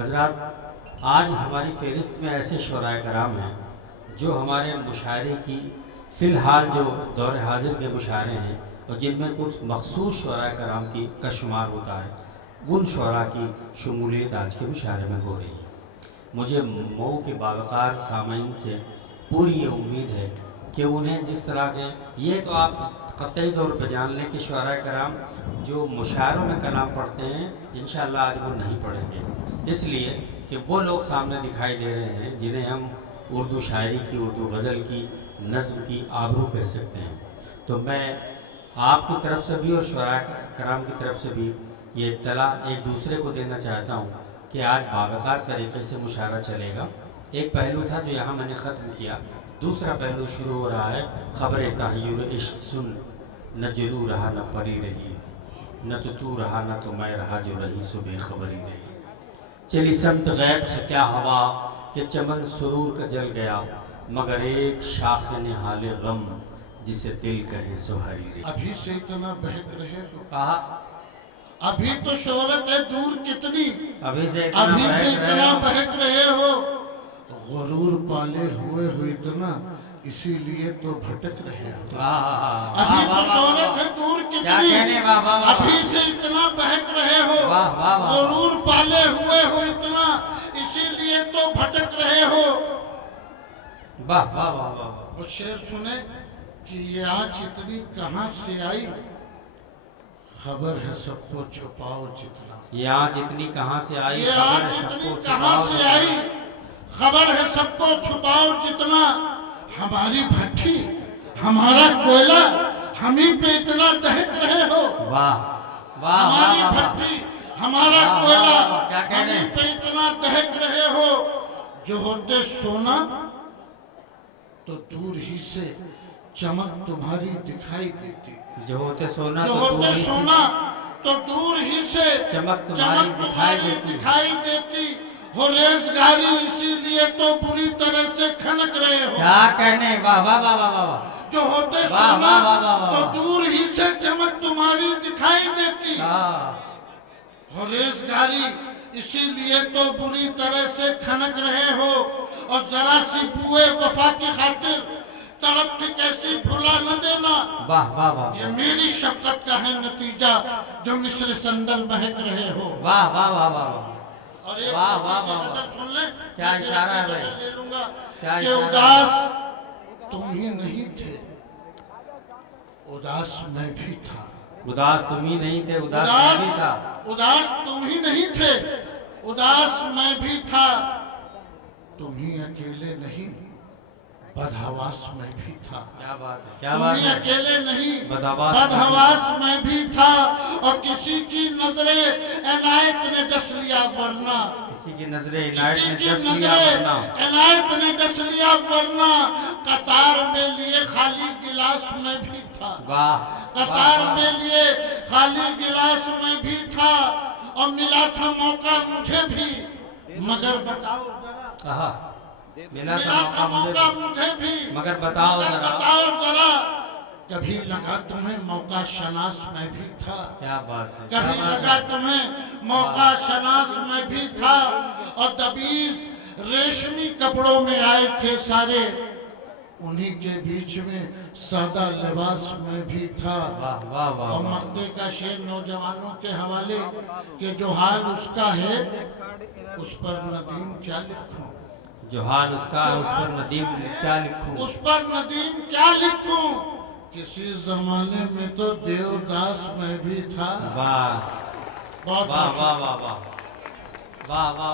हज़रात, आज हमारी फ़हरिस्त में ऐसे शुराए कराम हैं जो हमारे मुशायरे की फ़िलहाल जो दौर हाजिर के मुशायरे हैं और जिनमें कुछ मखसूस शुराए कराम का शुमार होता है, उन शुरा की शमूलियत आज के मुशायरे में हो रही है। मुझे मऊ के बावकार सामीन से पूरी ये उम्मीद है कि उन्हें जिस तरह के, ये तो आप क़तई तौर पर जान लें कि शुरा कराम जो मुशायरों में कलाम पढ़ते हैं इंशाअल्लाह आज वो नहीं पढ़ेंगे, इसलिए कि वो लोग सामने दिखाई दे रहे हैं जिन्हें हम उर्दू शायरी की, उर्दू गज़ल की, नज़्म की आबरू कह सकते हैं। तो मैं आपकी तरफ से भी और शुरा कराम की तरफ से भी ये इत्तला एक दूसरे को देना चाहता हूँ कि आज बावकार तरीके से मुशायरा चलेगा। एक पहलू था जो यहाँ मैंने ख़त्म किया, दूसरा पहलू शुरू हो रहा है। ख़बर तहय्युर इश्क़ सुन, न जुनू रहा न परी रही, न तो तू रहा न तो मैं रहा, जो रही सो बेखबरी रही। चली समत गैब से क्या हवा कि चमन सुरूर का जल गया, मगर एक शाख ने हाल गम जिसे दिल कहे सो हरी रही। अभी से इतना बहक रहे हो, कहा अभी तो शोहरत है दूर कितनी, अभी से इतना बहक रहे हो। गुरूर पाले हुए हो इतना, इसीलिए तो भटक रहे हो। अभी तो शोहरत है दूर कितनी, अभी से इतना बहक रहे हो। गुरूर पाले हुए हो इतना, इसीलिए तो भटक रहे हो। वाह वाह वाह वाह। वो शेर सुने कि ये आँच इतनी कहाँ से आई, खबर है सबको छुपाओ जितना। ये आँच इतनी कहाँ से आई, ये आँच इतनी कहाँ से आई, खबर है सबको छुपाओ जितना। हमारी भट्टी, हमारा कोयला, हम ही पे इतना दहक रहे हो। वाह वाह। हमारी भट्टी, हमारा कोयला, क्या कह रहे हम ही पे इतना दहक रहे हो। जो होते सोना तो दूर ही से चमक तुम्हारी दिखाई देती, जो होते सोना जो तो होते सोना तो दूर ही से चमक तुम्हारी दिखाई देती हो। रेज़गारी इसीलिए तो बुरी तरह से खनक रहे हो। क्या कहने, वाह वाह वाह वाह वाह। जो होते सोना तो दूर ही से चमक तुम्हारी दिखाई देती हो। रेज़गारी इसीलिए तो बुरी तरह से खनक रहे हो। और जरा सी बुए वफा की खातिर तड़पती कैसी भुला न देना। वाह वाह वाह। ये मेरी शफ़क़त का है नतीजा, जो मिस्र संदल महक रहे हो। वाह वाह वाह वाह। और एक वाह वाह वाह। गज़ल सुन ले, क्या इशारा है भाई, ले लूंगा क्या कि उदास तुम ही नहीं थे, उदास मैं भी था। उदास तुम ही नहीं थे, उदास मैं भी था। उदास तुम ही नहीं थे, उदास मैं भी था। तुम ही अकेले नहीं, बदहवास मैं भी था। क्या बात है, क्या बात तुम ही है। अकेले नहीं, बदहवास मैं भी था। और किसी की नजरे इनायत ने डस लिया वरना, किसी की नजरे इनायत ने डस लिया वरना, इनायत ने डस लिया वरना। कतार में लिए खाली गिलास में भी था। वाह। कतार में लिए खाली गिलास में भी था। और मिला था मौका मुझे भी, मगर बताओ जरा। मिला था मौका मुझे भी, मगर बताओ जरा। कभी लगा तुम्हें मौका शनास में भी था। क्या बात है। कभी लगा तुम्हें मौका शनास में भी था। और दबीज रेशमी कपड़ों में आए थे सारे, उन्हीं के बीच में सादा लिबास में भी था। वाह वाह वाह। और मक्ते का शेर नौजवानों के हवाले कि जो हाल उसका है उस पर नदीम क्या लिखूं, जो हाल उसका है उस पर नदीम क्या लिखूं, उस पर नदीम क्या लिखूं। किसी जमाने में तो देवदास में भी था। वाह बहुत वाह वाह वाह वाह वाह वाह।